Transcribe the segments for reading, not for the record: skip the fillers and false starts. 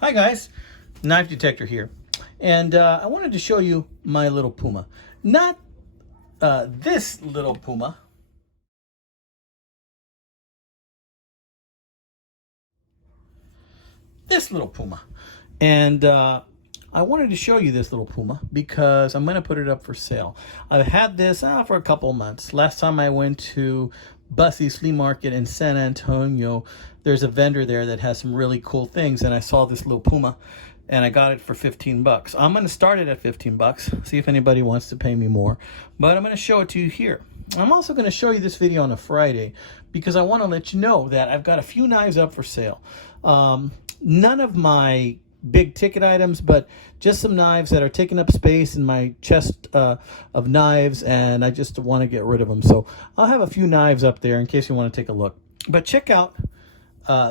Hi guys, Knife Detector here, and I wanted to show you my little Puma. Not this little Puma. This little Puma. And I wanted to show you this little Puma because I'm going to put it up for sale. I've had this for a couple of months. Last time I went to Bussy's Flea Market in San Antonio, there's a vendor there that has some really cool things, and I saw this little Puma and I got it for 15 bucks. I'm going to start it at 15 bucks, see if anybody wants to pay me more, but I'm going to show it to you here. I'm also going to show you this video on a Friday because I want to let you know that I've got a few knives up for sale. None of my big ticket items, but just some knives that are taking up space in my chest of knives, and I just want to get rid of them. So I'll have a few knives up there in case you want to take a look. But check out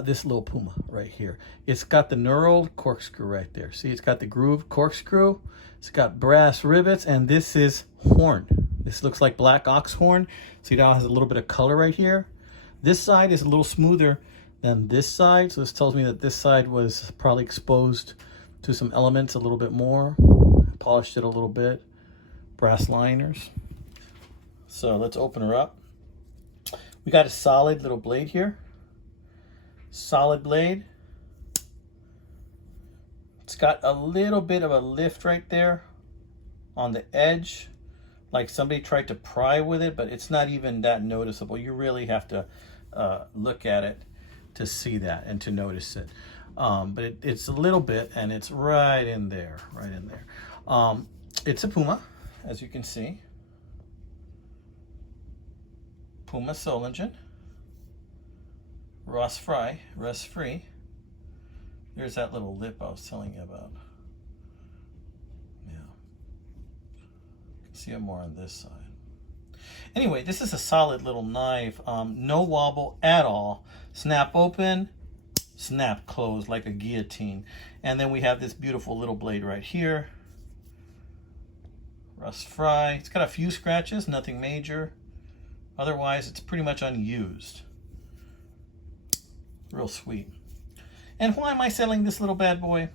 this little Puma right here. It's got the knurled corkscrew right there. See, it's got the grooved corkscrew. It's got brass rivets, and this is horn. This looks like black ox horn. See, now it has a little bit of color right here. This side is a little smoother than this side, so this tells me that this side was probably exposed to some elements a little bit more. Polished it a little bit. Brass liners. So let's open her up. We got a solid little blade here. Solid blade. It's got a little bit of a lift right there on the edge, like somebody tried to pry with it, but it's not even that noticeable. You really have to look at it to see that and to notice it. But it's a little bit, and it's right in there, right in there. It's a Puma, as you can see. Puma Solingen. Rust free. There's that little lip I was telling you about. Yeah. You can see it more on this side. Anyway, this is a solid little knife. No wobble at all. Snap open, snap close like a guillotine. And then we have this beautiful little blade right here. Rust fry. It's got a few scratches, nothing major. Otherwise, it's pretty much unused. Real sweet. And why am I selling this little bad boy?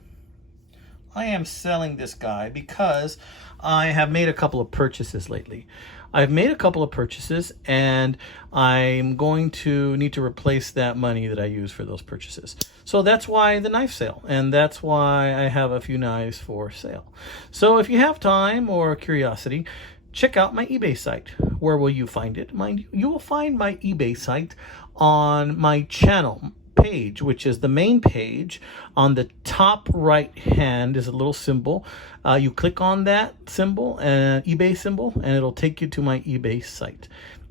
I am selling this guy because I have made a couple of purchases lately. I've made a couple of purchases, and I'm going to need to replace that money that I use for those purchases. So that's why the knife sale, and that's why I have a few knives for sale. So if you have time or curiosity, check out my eBay site. Where will you find it? You will find my eBay site on my channel page, which is the main page. On the top right hand is a little symbol. You click on that symbol, eBay symbol, and it'll take you to my eBay site.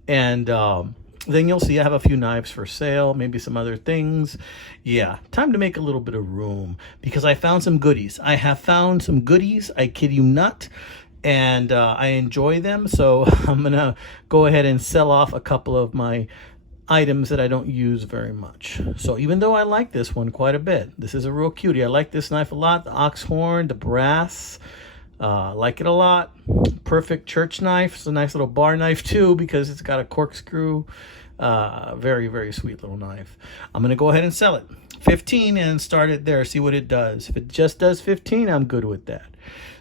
And then you'll see I have a few knives for sale, maybe some other things. Yeah, time to make a little bit of room because I found some goodies. I have found some goodies, I kid you not, and I enjoy them. So I'm gonna go ahead and sell off a couple of my items that I don't use very much. So even though I like this one quite a bit, this is a real cutie. I like this knife a lot. The ox horn, the brass, I like it a lot. Perfect church knife. It's a nice little bar knife too because it's got a corkscrew. Very, very sweet little knife. I'm gonna go ahead and sell it. 15 and start it there, see what it does. If it just does 15, I'm good with that.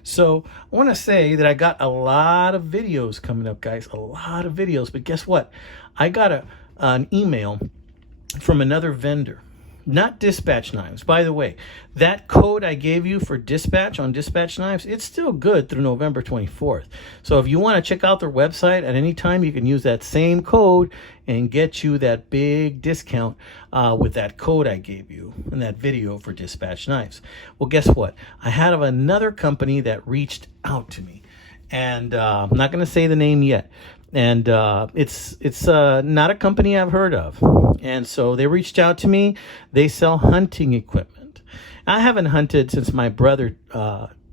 So I want to say that I got a lot of videos coming up, guys, a lot of videos, but guess what? I got an email from another vendor, not Dispatch Knives. By the way, that code I gave you for Dispatch on Dispatch Knives, it's still good through November 24th. So if you want to check out their website at any time, you can use that same code and get you that big discount with that code I gave you in that video for Dispatch Knives. Well, guess what? I had another company that reached out to me, and I'm not going to say the name yet. And it's not a company I've heard of. And so they reached out to me. They sell hunting equipment. I haven't hunted since my brother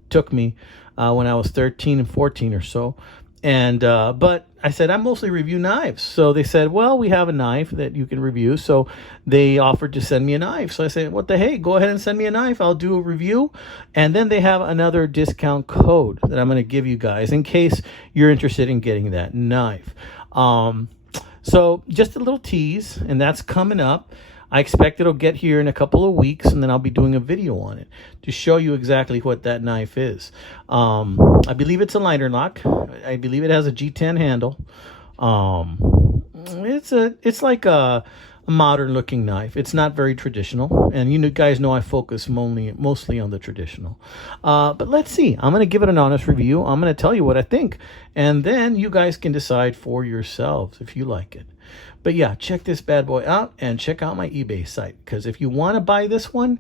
took me when I was 13 and 14 or so. And but I said, I mostly review knives. So they said, well, we have a knife that you can review. So they offered to send me a knife. So I said, what the hey, go ahead and send me a knife. I'll do a review. And then they have another discount code that I'm going to give you guys in case you're interested in getting that knife. So just a little tease, and that's coming up. I expect it'll get here in a couple of weeks, and then I'll be doing a video on it to show you exactly what that knife is. I believe it's a liner lock. I believe it has a G10 handle. It's like a modern looking knife. It's not very traditional, and you guys know I focus mostly on the traditional. But let's see. I'm going to give it an honest review. I'm going to tell you what I think, and then you guys can decide for yourselves if you like it. But yeah, check this bad boy out and check out my eBay site, because if you want to buy this one,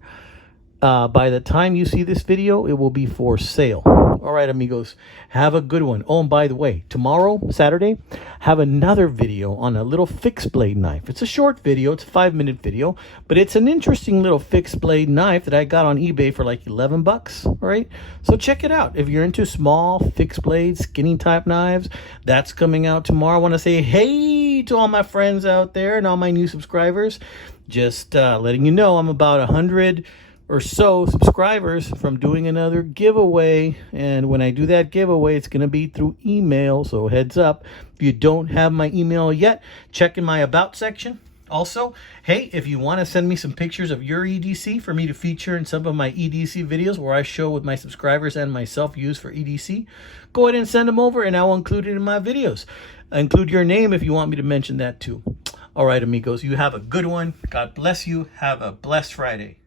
by the time you see this video, it will be for sale. All right, amigos, have a good one. Oh, and by the way, tomorrow, Saturday, have another video on a little fixed blade knife. It's a short video. It's a 5-minute video, but it's an interesting little fixed blade knife that I got on eBay for like 11 bucks, all right? So check it out. If you're into small fixed blade, skinny type knives, that's coming out tomorrow. I want to say hey to all my friends out there and all my new subscribers. Just letting you know I'm about 100 or so subscribers from doing another giveaway, and when I do that giveaway, it's going to be through email, so heads up. If you don't have my email yet, check in my about section. Also, hey, if you want to send me some pictures of your EDC for me to feature in some of my EDC videos where I show what my subscribers and myself use for EDC, go ahead and send them over and I'll include it in my videos. Include your name if you want me to mention that too. All right, amigos, you have a good one. God bless you. Have a blessed Friday.